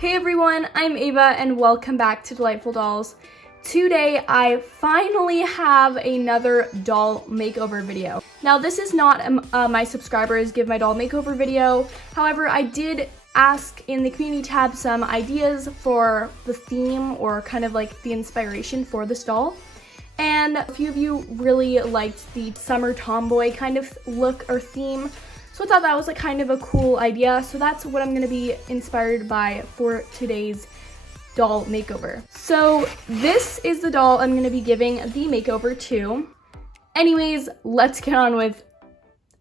Hey everyone, I'm Ava and welcome back to Delightful Dolls. Today I finally have another doll makeover video. Now this is not my subscribers give my doll makeover video. However, I did ask in the community tab some ideas for the theme or kind of like the inspiration for this doll. And a few of you really liked the summer tomboy kind of look or theme. So I thought that was like kind of a cool idea. So that's what I'm gonna be inspired by for today's doll makeover. So this is the doll I'm gonna be giving the makeover to. Anyways, let's get on with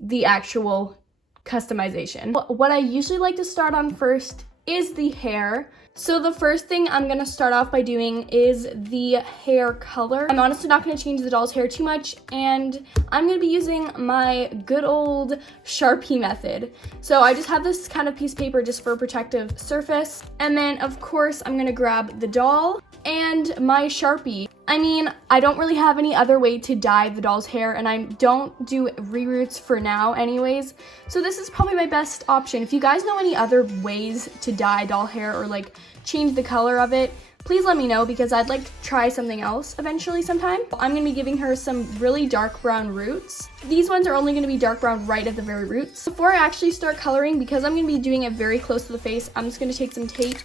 the actual customization. What I usually like to start on first is the hair. So the first thing I'm gonna start off by doing is the hair color. I'm honestly not gonna change the doll's hair too much, and I'm gonna be using my good old Sharpie method. So I just have this kind of piece of paper just for a protective surface. And then of course I'm gonna grab the doll and my Sharpie. I mean, I don't really have any other way to dye the doll's hair, and I don't do reroots for now anyways. So this is probably my best option. If you guys know any other ways to dye doll hair or like change the color of it, please let me know because I'd like to try something else eventually sometime. I'm gonna be giving her some really dark brown roots. These ones are only gonna be dark brown right at the very roots. Before I actually start coloring, because I'm gonna be doing it very close to the face, I'm just gonna take some tape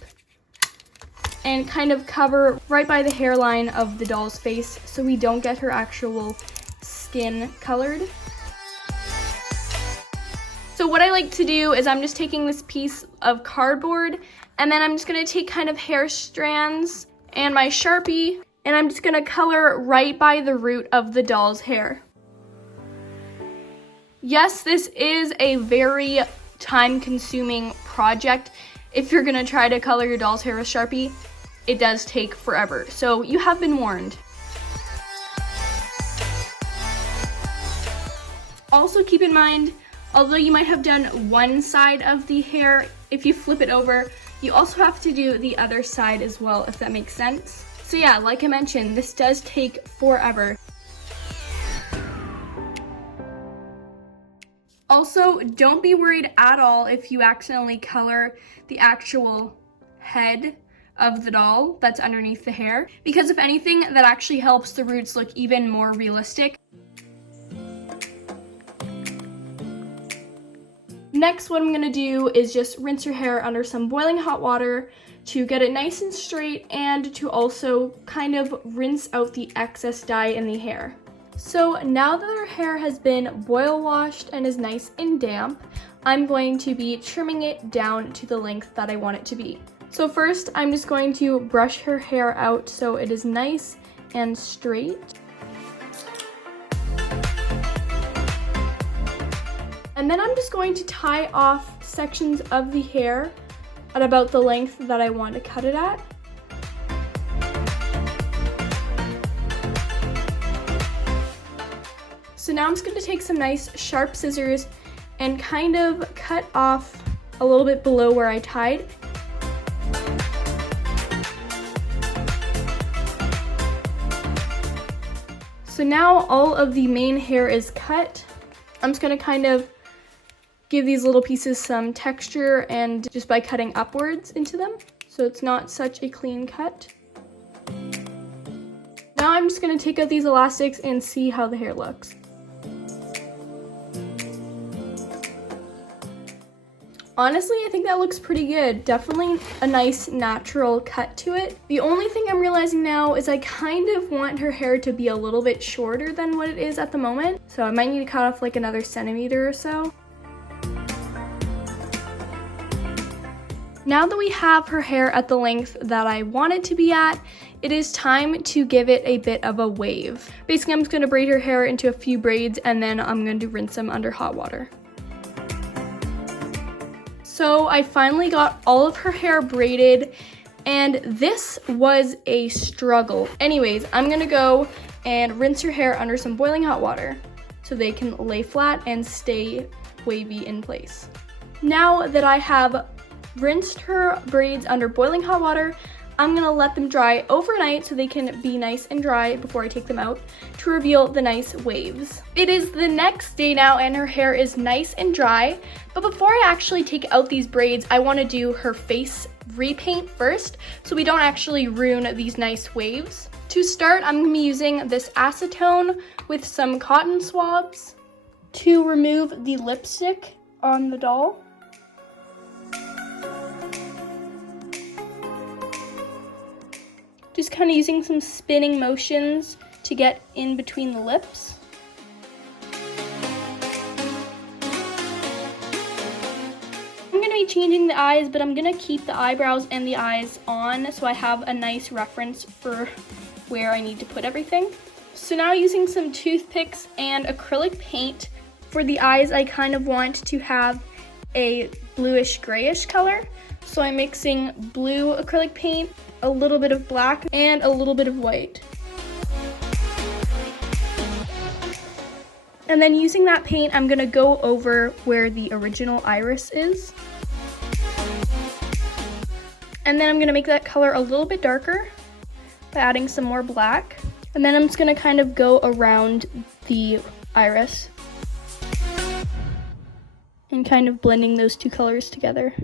and kind of cover right by the hairline of the doll's face so we don't get her actual skin colored. So what I like to do is I'm just taking this piece of cardboard and then I'm just gonna take kind of hair strands and my Sharpie and I'm just gonna color right by the root of the doll's hair. Yes, this is a very time-consuming project. If you're gonna try to color your doll's hair with Sharpie, it does take forever. So you have been warned. Also keep in mind, although you might have done one side of the hair, if you flip it over, you also have to do the other side as well, if that makes sense. So yeah, like I mentioned, this does take forever. Also, don't be worried at all if you accidentally color the actual head of the doll that's underneath the hair, because if anything, that actually helps the roots look even more realistic. Next, what I'm gonna do is just rinse your hair under some boiling hot water to get it nice and straight and to also kind of rinse out the excess dye in the hair. So now that our hair has been boil washed and is nice and damp, I'm going to be trimming it down to the length that I want it to be. So first, I'm just going to brush her hair out so it is nice and straight. And then I'm just going to tie off sections of the hair at about the length that I want to cut it at. So now I'm just going to take some nice sharp scissors and kind of cut off a little bit below where I tied. So now all of the main hair is cut. I'm just going to kind of give these little pieces some texture and just by cutting upwards into them so it's not such a clean cut. Now I'm just going to take out these elastics and see how the hair looks. Honestly, I think that looks pretty good. Definitely a nice natural cut to it. The only thing I'm realizing now is I kind of want her hair to be a little bit shorter than what it is at the moment. So I might need to cut off like another centimeter or so. Now that we have her hair at the length that I want it to be at, it is time to give it a bit of a wave. Basically, I'm just gonna braid her hair into a few braids and then I'm going to rinse them under hot water. So I finally got all of her hair braided and this was a struggle. Anyways, I'm gonna go and rinse her hair under some boiling hot water so they can lay flat and stay wavy in place. Now that I have rinsed her braids under boiling hot water, I'm gonna let them dry overnight so they can be nice and dry before I take them out to reveal the nice waves. It is the next day now and her hair is nice and dry, but before I actually take out these braids, I wanna do her face repaint first so we don't actually ruin these nice waves. To start, I'm gonna be using this acetone with some cotton swabs to remove the lipstick on the doll. Just kind of using some spinning motions to get in between the lips. I'm going to be changing the eyes, but I'm going to keep the eyebrows and the eyes on so I have a nice reference for where I need to put everything. So now using some toothpicks and acrylic paint, for the eyes I kind of want to have a bluish grayish color. So I'm mixing blue acrylic paint, a little bit of black, and a little bit of white. And then using that paint, I'm gonna go over where the original iris is. And then I'm gonna make that color a little bit darker by adding some more black. And then I'm just gonna kind of go around the iris and kind of blending those two colors together.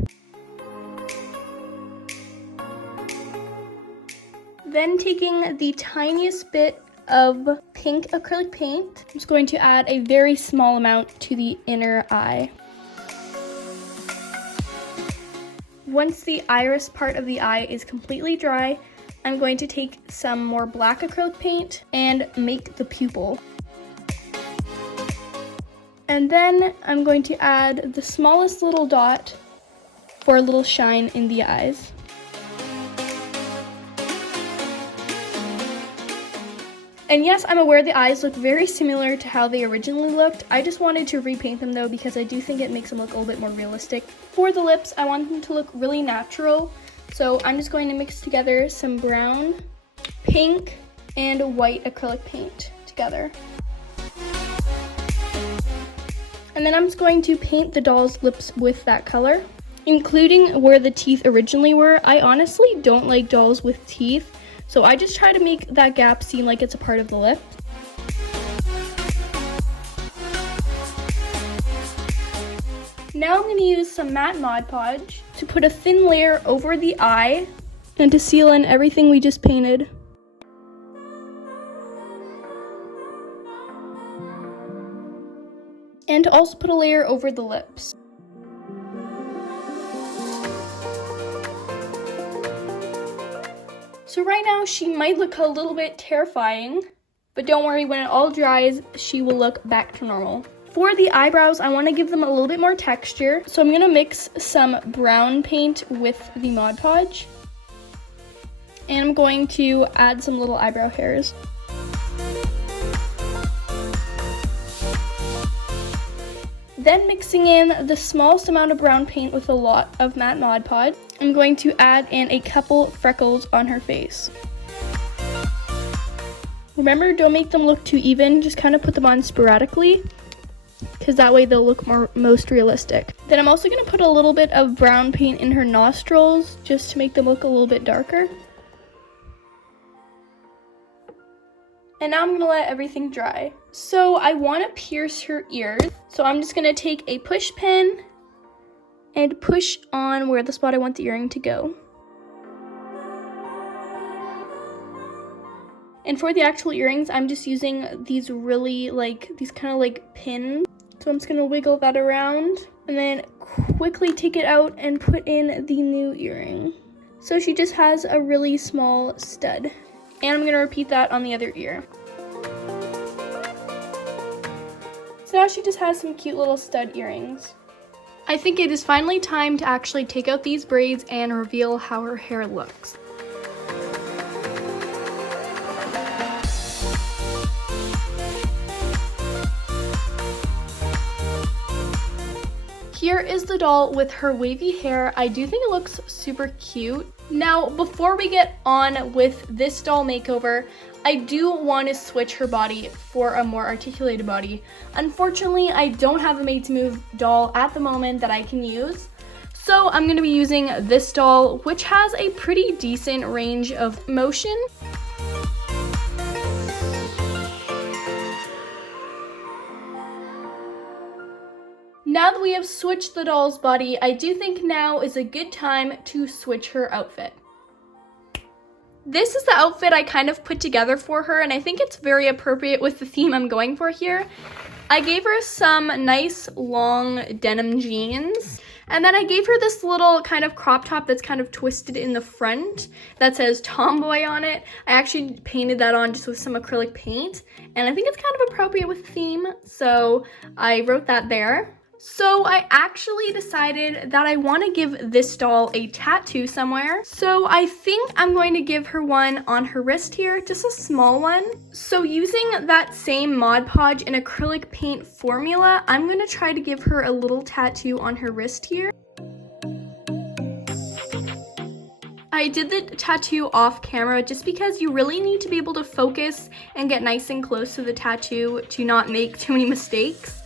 Then taking the tiniest bit of pink acrylic paint, I'm just going to add a very small amount to the inner eye. Once the iris part of the eye is completely dry, I'm going to take some more black acrylic paint and make the pupil. And then I'm going to add the smallest little dot for a little shine in the eyes. And yes, I'm aware the eyes look very similar to how they originally looked. I just wanted to repaint them though because I do think it makes them look a little bit more realistic. For the lips, I want them to look really natural. So I'm just going to mix together some brown, pink, and white acrylic paint together. And then I'm just going to paint the doll's lips with that color, including where the teeth originally were. I honestly don't like dolls with teeth. So I just try to make that gap seem like it's a part of the lip. Now I'm going to use some matte Mod Podge to put a thin layer over the eye and to seal in everything we just painted. And to also put a layer over the lips. So right now she might look a little bit terrifying, but don't worry, when it all dries, she will look back to normal. For the eyebrows, I want to give them a little bit more texture, so I'm going to mix some brown paint with the Mod Podge. And I'm going to add some little eyebrow hairs. Then mixing in the smallest amount of brown paint with a lot of matte Mod Podge, I'm going to add in a couple freckles on her face. Remember, don't make them look too even, just kind of put them on sporadically, because that way they'll look most realistic. Then I'm also going to put a little bit of brown paint in her nostrils, just to make them look a little bit darker. And now I'm going to let everything dry. So I want to pierce her ears. So I'm just going to take a push pin and push on where the spot I want the earring to go. And for the actual earrings, I'm just using these really these kind of like pins. So I'm just going to wiggle that around and then quickly take it out and put in the new earring. So she just has a really small stud. And I'm going to repeat that on the other ear. So now she just has some cute little stud earrings. I think it is finally time to actually take out these braids and reveal how her hair looks. Here is the doll with her wavy hair. I do think it looks super cute. Now, before we get on with this doll makeover, I do want to switch her body for a more articulated body. Unfortunately, I don't have a Made to Move doll at the moment that I can use. So I'm going to be using this doll, which has a pretty decent range of motion. Now that we have switched the doll's body, I do think now is a good time to switch her outfit. This is the outfit I kind of put together for her, and I think it's very appropriate with the theme I'm going for here. I gave her some nice long denim jeans, and then I gave her this little kind of crop top that's kind of twisted in the front that says tomboy on it. I actually painted that on just with some acrylic paint, and I think it's kind of appropriate with the theme, so I wrote that there. So I actually decided that I want to give this doll a tattoo somewhere. So I think I'm going to give her one on her wrist here, just a small one. So using that same Mod Podge and acrylic paint formula, I'm going to try to give her a little tattoo on her wrist here. I did the tattoo off camera just because you really need to be able to focus and get nice and close to the tattoo to not make too many mistakes.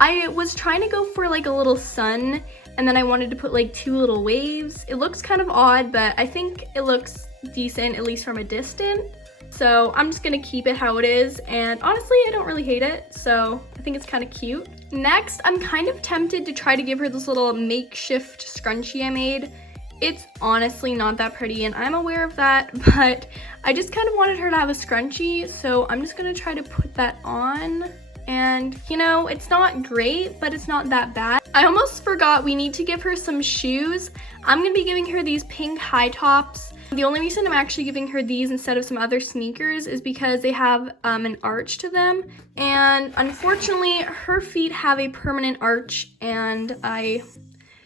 I was trying to go for like a little sun, and then I wanted to put like 2 little waves. It looks kind of odd, but I think it looks decent, at least from a distance. So I'm just gonna keep it how it is, and honestly, I don't really hate it, so I think it's kind of cute. Next, I'm kind of tempted to try to give her this little makeshift scrunchie I made. It's honestly not that pretty, and I'm aware of that, but I just kind of wanted her to have a scrunchie, so I'm just gonna try to put that on. And you know, it's not great, but it's not that bad. I almost forgot we need to give her some shoes. I'm gonna be giving her these pink high tops. The only reason I'm actually giving her these instead of some other sneakers is because they have an arch to them, and unfortunately her feet have a permanent arch, and I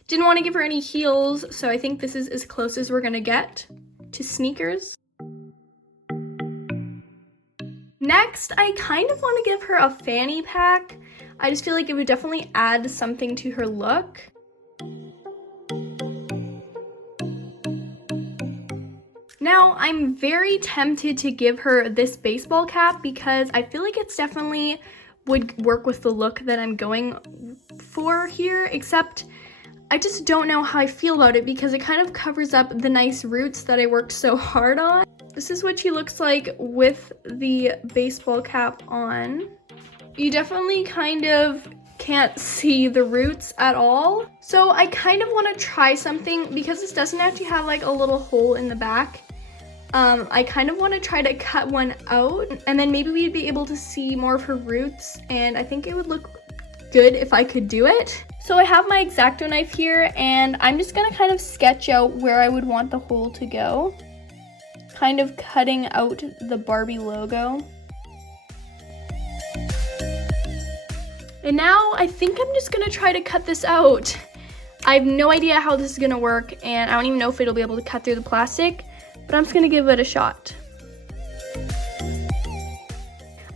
didn't want to give her any heels, so I think this is as close as we're gonna get to sneakers. Next, I kind of want to give her a fanny pack. I just feel like it would definitely add something to her look. Now, I'm very tempted to give her this baseball cap because I feel like it's definitely would work with the look that I'm going for here, except I just don't know how I feel about it because it kind of covers up the nice roots that I worked so hard on. This is what she looks like with the baseball cap on. You definitely kind of can't see the roots at all. So I kind of want to try something because this doesn't actually have like a little hole in the back. I kind of want to try to cut one out, and then maybe we'd be able to see more of her roots, and I think it would look good if I could do it. So I have my X-Acto knife here, and I'm just gonna kind of sketch out where I would want the hole to go. Kind of cutting out the Barbie logo. And now I think I'm just gonna try to cut this out. I have no idea how this is gonna work, and I don't even know if it'll be able to cut through the plastic, but I'm just gonna give it a shot.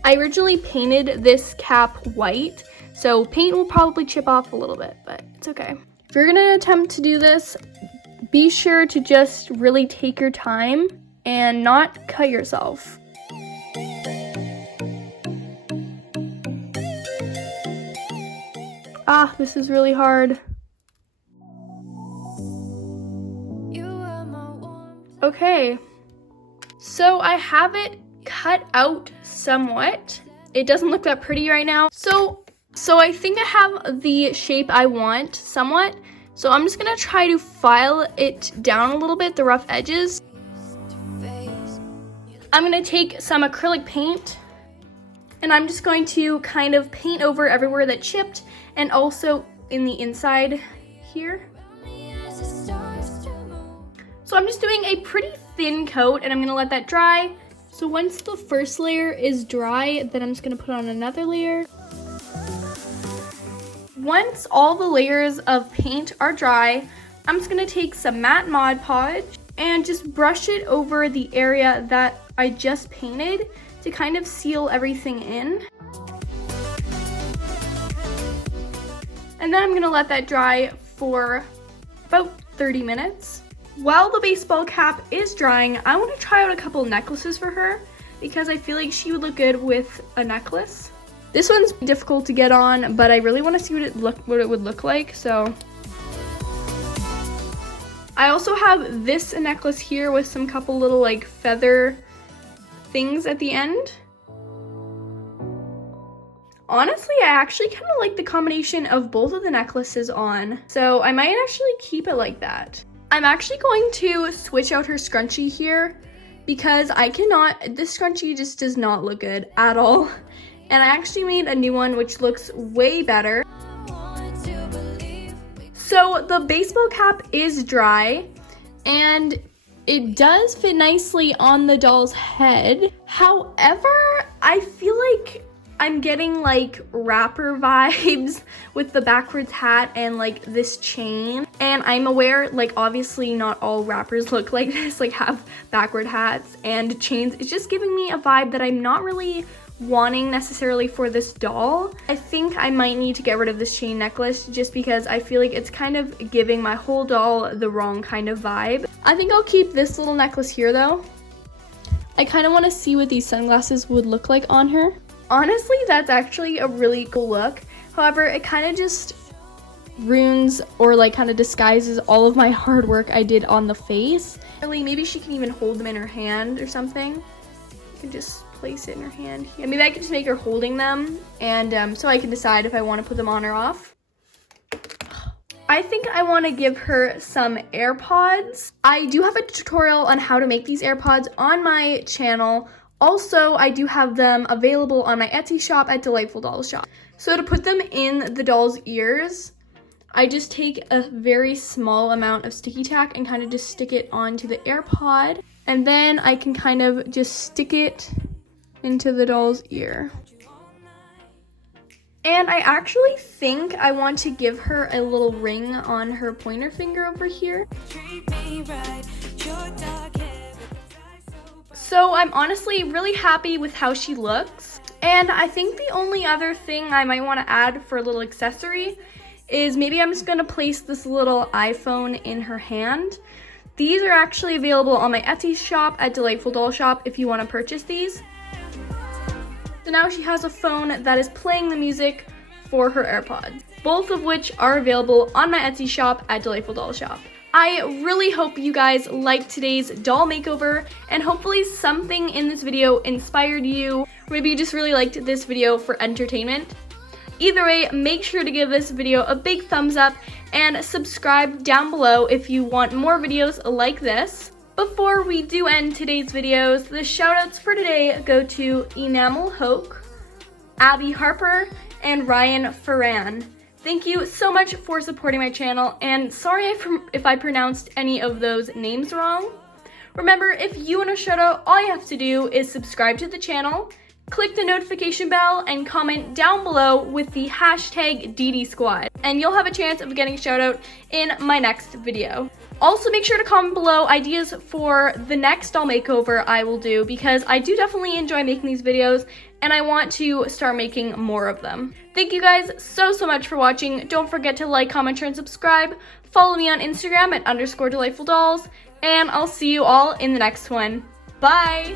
I originally painted this cap white, so paint will probably chip off a little bit, but it's okay. If you're gonna attempt to do this, be sure to just really take your time and not cut yourself. Ah, this is really hard. Okay, so I have it cut out somewhat. It doesn't look that pretty right now. So I think I have the shape I want somewhat. So I'm just gonna try to file it down a little bit, the rough edges. I'm gonna take some acrylic paint, and I'm just going to kind of paint over everywhere that chipped, and also in the inside here. So I'm just doing a pretty thin coat, and I'm gonna let that dry. So once the first layer is dry, then I'm just gonna put on another layer. Once all the layers of paint are dry, I'm just gonna take some matte Mod Podge and just brush it over the area that I just painted to kind of seal everything in. And then I'm gonna let that dry for about 30 minutes. While the baseball cap is drying, I want to try out a couple necklaces for her because I feel like she would look good with a necklace. This one's difficult to get on, but I really want to see what it would look like, so. I also have this necklace here with some couple little like feather things at the end. Honestly, I actually kind of like the combination of both of the necklaces on, so I might actually keep it like that. I'm actually going to switch out her scrunchie here because I cannot, this scrunchie just does not look good at all. And I actually made a new one which looks way better. So the baseball cap is dry and it does fit nicely on the doll's head. However, I feel like I'm getting like rapper vibes with the backwards hat and like this chain. And I'm aware, like obviously not all rappers look like this, like have backward hats and chains. It's just giving me a vibe that I'm not really wanting necessarily for this doll. I think I might need to get rid of this chain necklace just because I feel like it's kind of giving my whole doll the wrong kind of vibe. I think I'll keep this little necklace here though. I kind of want to see what these sunglasses would look like on her. Honestly, that's actually a really cool look. However, it kind of just ruins or like kind of disguises all of my hard work I did on the face. Really, maybe she can even hold them in her hand or something. You can just place it in her hand. Yeah, maybe I can just make her holding them and so I can decide if I want to put them on or off. I think I want to give her some AirPods. I do have a tutorial on how to make these AirPods on my channel. Also, I do have them available on my Etsy shop at DelightfulDollsShop. So to put them in the doll's ears, I just take a very small amount of sticky tack and kind of just stick it onto the AirPod. And then I can kind of just stick it into the doll's ear. And I actually think I want to give her a little ring on her pointer finger over here. So I'm honestly really happy with how she looks. And I think the only other thing I might want to add for a little accessory is maybe I'm just going to place this little iPhone in her hand. These are actually available on my Etsy shop at DelightfulDollsShop if you want to purchase these. So now she has a phone that is playing the music for her AirPods, both of which are available on my Etsy shop at DelightfulDollsShop. I really hope you guys liked today's doll makeover and hopefully something in this video inspired you, or maybe you just really liked this video for entertainment. Either way, make sure to give this video a big thumbs up and subscribe down below if you want more videos like this. Before we do end today's videos, the shoutouts for today go to Enamel Hoke, Abby Harper, and Ryan Ferran. Thank you so much for supporting my channel, and sorry if I pronounced any of those names wrong. Remember, if you want a shout out, all you have to do is subscribe to the channel, click the notification bell, and comment down below with the hashtag DDSquad, and you'll have a chance of getting a shout out in my next video. Also, make sure to comment below ideas for the next doll makeover I will do, because I do definitely enjoy making these videos and I want to start making more of them. Thank you guys so much for watching. Don't forget to like, comment, share, and subscribe. Follow me on Instagram at _DelightfulDolls, and I'll see you all in the next one. Bye!